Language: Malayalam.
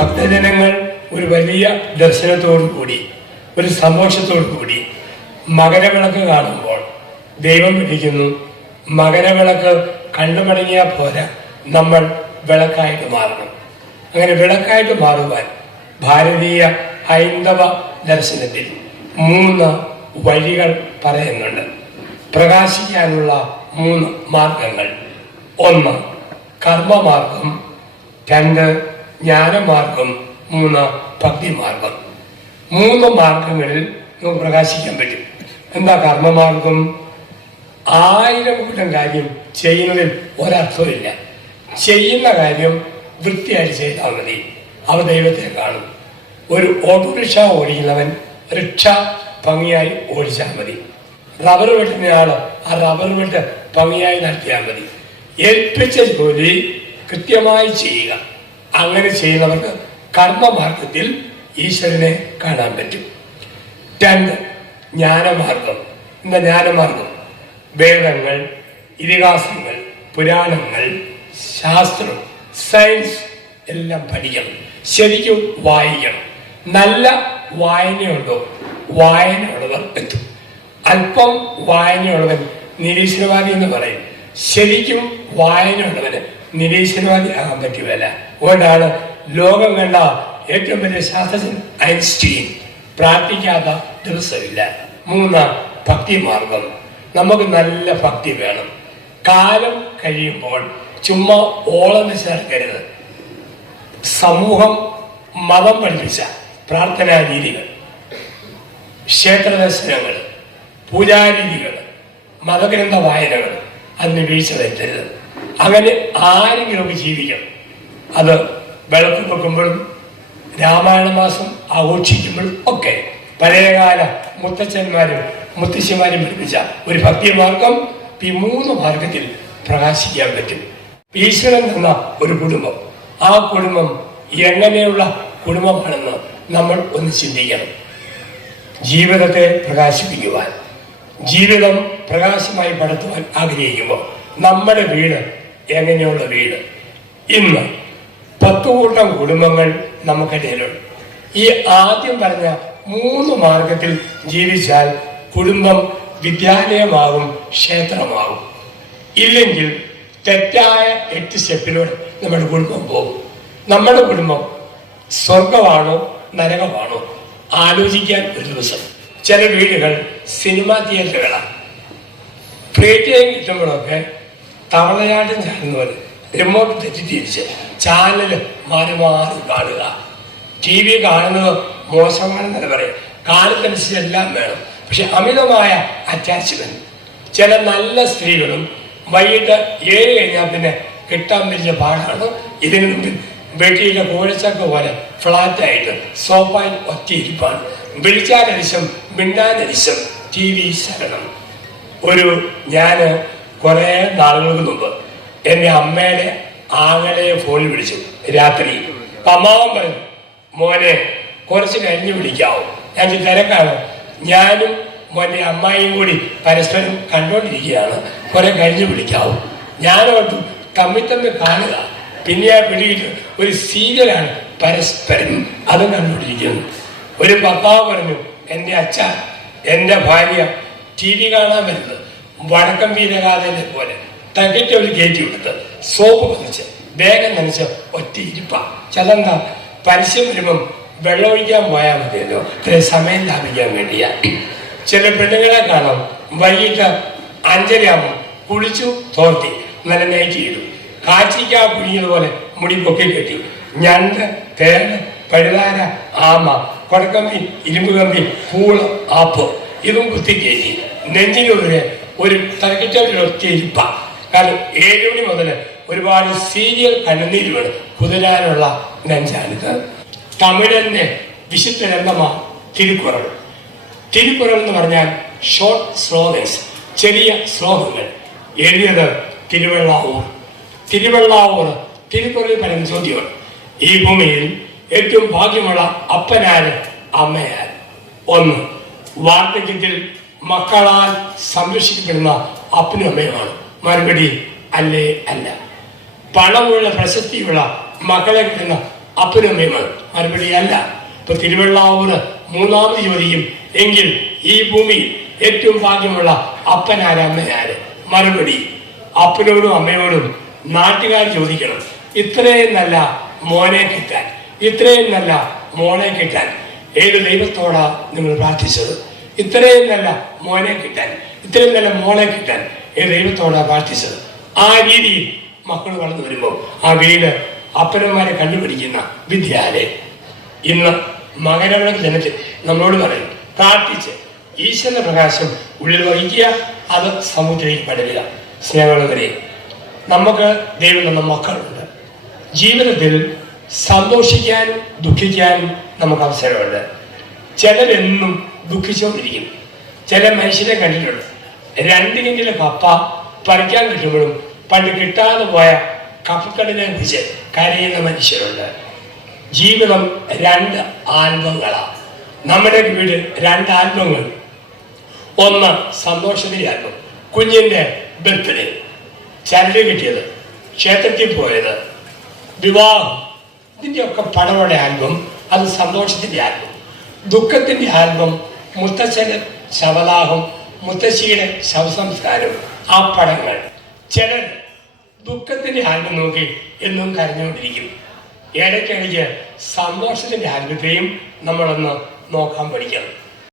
ഭക്തജനങ്ങൾ ഒരു വലിയ ദർശനത്തോടു കൂടി ഒരു സന്തോഷത്തോടു കൂടി മകരവിളക്ക് കാണുമ്പോൾ ദൈവം പിടിക്കുന്നു മകരവിളക്ക് കണ്ടുമടങ്ങിയാൽ പോരാ നമ്മൾ വിളക്കായിട്ട് മാറണം. അങ്ങനെ വിളക്കായിട്ട് മാറുവാൻ ഭാരതീയ ഹൈന്ദവ ദർശനത്തിൽ മൂന്ന് വഴികൾ പറയുന്നുണ്ട്. പ്രകാശിക്കാനുള്ള മൂന്ന് മാർഗങ്ങൾ. ഒന്ന് കർമ്മമാർഗം രണ്ട് ജ്ഞാനമാർഗം മൂന്ന് ഭക്തിമാർഗം. മൂന്ന് മാർഗങ്ങളിൽ നമുക്ക് പ്രകാശിക്കാൻ പറ്റും. എന്താ കർമ്മമാർഗം? ആയിരം കൂട്ടം കാര്യം ചെയ്യുന്നതിൽ ഒരർത്ഥമില്ല ചെയ്യുന്ന കാര്യം വൃത്തിയായിട്ട് ചെയ്താൽ മതി. അവ ദൈവത്തെ കാണും. ഒരു ഓട്ടോറിക്ഷ ഓടിക്കുന്നവൻ റിക്ഷ ഭംഗിയായി ഓടിച്ചാൽ മതി. റബ്ബർ വെട്ടുന്നയാൾ ആ റബ്ബർ വെട്ട് ഭംഗിയായി നടത്തിയാൽ മതി. ഏൽപ്പിച്ച ജോലി കൃത്യമായി ചെയ്യുക. അങ്ങനെ ചെയ്യുന്നവർക്ക് കർമ്മമാർഗത്തിൽ ഈശ്വരനെ കാണാൻ പറ്റും. രണ്ട് ജ്ഞാനമാർഗം. എന്താ ജ്ഞാനമാർഗം? വേദങ്ങൾ ഇതിഹാസങ്ങൾ പുരാണങ്ങൾ ശാസ്ത്രം സയൻസ് എല്ലാം പഠിക്കണം. ശരിക്കും വായിക്കണം. നല്ല വായനയുണ്ടോ? വായനയുള്ളവർ എത്തും. അല്പം വായനയുള്ളവൻ നിരീശ്വരവാദി എന്ന് പറയും. ശരിക്കും വായനയുള്ളവന് നിരീശ്വരവാദി ആകാൻ പറ്റുകയല്ല. അതുകൊണ്ടാണ് ലോകം കണ്ട ഏറ്റവും വലിയ ശാസ്ത്രജ്ഞൻ ഐൻസ്റ്റീൻ. പ്രാർത്ഥിക്കാത്ത ദിവസമില്ല. മൂന്ന് ഭക്തി മാർഗം നമുക്ക് നല്ല ഭക്തി വേണം. കാലം കഴിയുമ്പോൾ ചുമ്മാ ഓളം ചേർക്കരുത് സമൂഹം മതം പഠിപ്പിച്ച പ്രാർത്ഥനാ രീതികൾ ക്ഷേത്ര ദർശനങ്ങൾ പൂജാരീതികൾ മതഗ്രന്ഥ വായനകൾ അതിന് വീഴ്ച വരുത്തരുത്. അങ്ങനെ ആരെങ്കിലുമൊക്കെ ജീവിക്കണം. അത് വിളക്ക് വെക്കുമ്പോഴും രാമായണ മാസം ആഘോഷിക്കുമ്പോഴും ഒക്കെ പഴയകാല മുത്തച്ഛന്മാരും മുത്തശ്ശിമാരും പഠിപ്പിച്ച ഒരു ഭക്തിമാർഗം ഈ മൂന്ന് മാർഗത്തിൽ പ്രകാശിക്കാൻ പറ്റും. ഈശ്വരൻ തന്ന ഒരു കുടുംബം. ആ കുടുംബം എങ്ങനെയുള്ള കുടുംബമാണെന്ന് നമ്മൾ ഒന്ന് ചിന്തിക്കണം. ജീവിതത്തെ പ്രകാശിപ്പിക്കുവാൻ ജീവിതം പ്രകാശമായി പടത്തുവാൻ ആഗ്രഹിക്കുമ്പോൾ നമ്മുടെ വീട് എങ്ങനെയുള്ള വീട്. ഇന്ന് പത്തു കൂട്ടം കുടുംബങ്ങൾ നമുക്കിടയിലുണ്ട് ഈ ആദ്യം പറഞ്ഞ മൂന്ന് മാർഗത്തിൽ ജീവിച്ചാൽ കുടുംബം വിദ്യാലയമാകും ക്ഷേത്രമാകും. ഇല്ലെങ്കിൽ തെറ്റായ എട്ട് സ്റ്റെപ്പിലൂടെ നമ്മുടെ കുടുംബം പോകും. നമ്മുടെ കുടുംബം സ്വർഗമാണോ നരകമാണോ? ആലോചിക്കാൻ ഒരു ദിവസം. ചില വീടുകൾ സിനിമാ തിയേറ്ററുകളാണ്. ടൈം കിട്ടുമ്പോഴൊക്കെ തവളയാട്ടം ചാടുന്ന പോലെ റിമോട്ട് തെറ്റിദ്ധരിച്ച് ചാനൽ മാറി മാറി കാണുക. ടി വി കാണുന്നത് മോശമാണെന്നല്ല പറയാം. കാലത്തനുസരിച്ച് എല്ലാം വേണം. പക്ഷെ അമിതമായ അറ്റാച്ച്മെന്റ് ചില നല്ല സ്ത്രീകളും വൈകിട്ട് ഏഴ് കഴിഞ്ഞാൽ പിന്നെ കിട്ടാൻ വലിയ പാടാണ്. ഇതിനു മുമ്പിൽ വെട്ടിയിലെ കോഴച്ചക്ക പോലെ ഫ്ലാറ്റായിട്ട് സോപ്പായി ഒറ്റയിരിപ്പാണ്. വിളിച്ചാലരിശം മിണ്ടാനരിശം ടി വി ശരണം. ഒരു ഞാൻ കുറേ നാളുകൾക്ക് മുമ്പ് എന്റെ അമ്മയുടെ ആങ്ങളെ ഫോണിൽ വിളിച്ചു. രാത്രി. അമ്മാവൻ പറഞ്ഞു മോനെ കുറച്ച് കഴിഞ്ഞ് വിളിക്കാവോ. ഞാൻ തിരക്കാണ്. ഞാനും മോന്റെ അമ്മായിയും കൂടി പരസ്പരം കണ്ടുകൊണ്ടിരിക്കുകയാണ് കുറെ കഴിഞ്ഞ് വിളിക്കാവോ. ഞാനോട്ടു തമ്മിൽ തമ്മിൽ കാണുക. പിന്നെ ആ പിടിയിട്ട് ഒരു സീരിയലാണ് പരസ്പരം. അത് കണ്ടുകൊണ്ടിരിക്കുന്നു ഒരു പപ്പാവ് പറഞ്ഞു എന്റെ അച്ഛ എന്റെ ഭാര്യ ടി വി കാണാൻ വരുന്നത് വടക്കം വീരഗാഥയിലെ പോലെ തകറ്റ ഒരു കയറ്റി കൊടുത്ത് സോപ്പ് പതിച്ച് വേഗം നനച്ച് ഒറ്റ ഇരിപ്പ. ചെലന്താ പരസ്യം വരുമ്പം വെള്ളമൊഴിക്കാൻ പോയാൽ മതിയല്ലോ. ഇത്രയും സമയം ലാഭിക്കാൻ വേണ്ടിയാ. ചില പെണ്ണുങ്ങളെ കാണാം വൈകിട്ട് അഞ്ചരയാകുമ്പോൾ കുളിച്ചു തോർത്തി നല്ല നൈറ്റ് ചെയ്തു. കാച്ചിക്കാ പുഴിഞ്ഞതുപോലെ മുടി പൊക്കി കെട്ടി. ഞണ്ട് തേന് പഴുതാര ആമ കൊടക്കമ്പി ഇരുമ്പ് കമ്പി പൂൾ ആപ്പ് ഇതും കുത്തിക്കേറ്റി നെഞ്ചിനുള്ളിലെ ഒരു തലക്കിറ്റൊറ്റ ഇരിപ്പ. കാരണം ഏഴ് മണി മുതൽ ഒരുപാട് സീരിയൽ കണ്ണുനീര് വേണം കുതിരാനുള്ള നെഞ്ചാണിത്. തമിഴന്റെ വിശുദ്ധ ഗ്രന്ഥമാണ് തിരുക്കുറൾ. തിരുക്കുറൾ എന്ന് പറഞ്ഞാൽ ഷോർട്ട് സ്ലോഗൻസ് ചെറിയ ശ്ലോകങ്ങൾ എഴുതിയത് തിരുവള്ളാവൂർ. തിരുവള്ളാവൂർ തിരുക്കുറളിൽ പരം ചോദ്യമാണ്. ഈ ഭൂമിയിൽ ഏറ്റവും ഭാഗ്യമുള്ള അപ്പനാര് അമ്മയാര്? ഒന്ന് വാർദ്ധക്യത്തിൽ മക്കളാൽ സംരക്ഷിക്കപ്പെടുന്ന അപ്പനും അമ്മയുമാണ്. മറുപടി അല്ലേ അല്ല. പണമുള്ള പ്രശസ്തിയുള്ള മക്കളെ കിട്ടുന്ന അപ്പനും അമ്മയുമാണ്. മറുപടി അല്ല. ഇപ്പൊ തിരുവള്ളാവൂർ മൂന്നാമത് ചോദിക്കും എങ്കിൽ ഈ ഭൂമി ഏറ്റവും ഭാഗ്യമുള്ള അപ്പനാര് അമ്മയാര്? മറുപടി അപ്പനോടും അമ്മയോടും നാട്ടുകാർ ചോദിക്കണം. ഇത്രയും നല്ല മോനെ കിട്ടാൻ ഇത്രയും നല്ല മോനെ കിട്ടാൻ ഏത് ദൈവത്തോടാ നിങ്ങൾ പ്രാർത്ഥിച്ചത്? ഇത്രയും നല്ല മോനെ കിട്ടാൻ ഇത്രയും നല്ല മോളെ കിട്ടാൻ ഈ ദൈവത്തോടാ പ്രാർത്ഥിച്ചത്. ആ രീതിയിൽ മക്കൾ വളർന്നു വരുമ്പോൾ ആ വീട് അപ്പനന്മാരെ കണ്ടുപിടിക്കുന്ന വിദ്യാലയം ഇന്ന് മകരവിളക്ക് ജനത്തിൽ നമ്മളോട് പറയും പ്രാർത്ഥിച്ച് ഈശ്വര പ്രകാശം ഉള്ളിൽ വഹിക്കുക അത് സമൂഹത്തിലേക്ക് പടരുക. സ്നേഹമുള്ളവരെ നമുക്ക് ദൈവം തന്ന മക്കളുണ്ട്. ജീവിതത്തിൽ സന്തോഷിക്കാനും ദുഃഖിക്കാനും നമുക്ക് അവസരമുണ്ട്. ചിലരെന്നും ദുഃഖിച്ചുകൊണ്ടിരിക്കും. ചില മനുഷ്യരെ കണ്ടിട്ടുണ്ട്. രണ്ടിനെങ്കിലും കപ്പ പറിക്കാൻ കിട്ടുമ്പോഴും പണ്ട് കിട്ടാതെ പോയ കപ്പക്കടലിനെ കുറിച്ച് കരയുന്ന മനുഷ്യരുണ്ട്. ജീവിതം രണ്ട് ആൽബങ്ങളാണ് നമ്മുടെ വീട് രണ്ട് ആൽബങ്ങൾ ഒന്ന് സന്തോഷത്തിന്റെ ആൽബം കുഞ്ഞിന്റെ ബർത്ത്ഡേ. ചരട് കിട്ടിയത്. ക്ഷേത്രത്തിൽ പോയത്. വിവാഹം. ഇതിന്റെയൊക്കെ പടവയുടെ ആൽബം. അത് സന്തോഷത്തിന്റെ ആൽബം. ദുഃഖത്തിന്റെ ആൽബം. മുത്തച്ഛന്റെ ശവദാഹം മുത്തശ്ശിയുടെ ശവസംസ്കാരം ആ പടങ്ങൾ ചിലർ ദുഃഖത്തിന്റെ ആൽബം നോക്കി എന്നും കരഞ്ഞുകൊണ്ടിരിക്കും ഇടയ്ക്കിടയ്ക്ക് സന്തോഷത്തിന്റെ ആൽബത്തെയും നമ്മളൊന്ന് നോക്കാൻ പഠിക്കണം.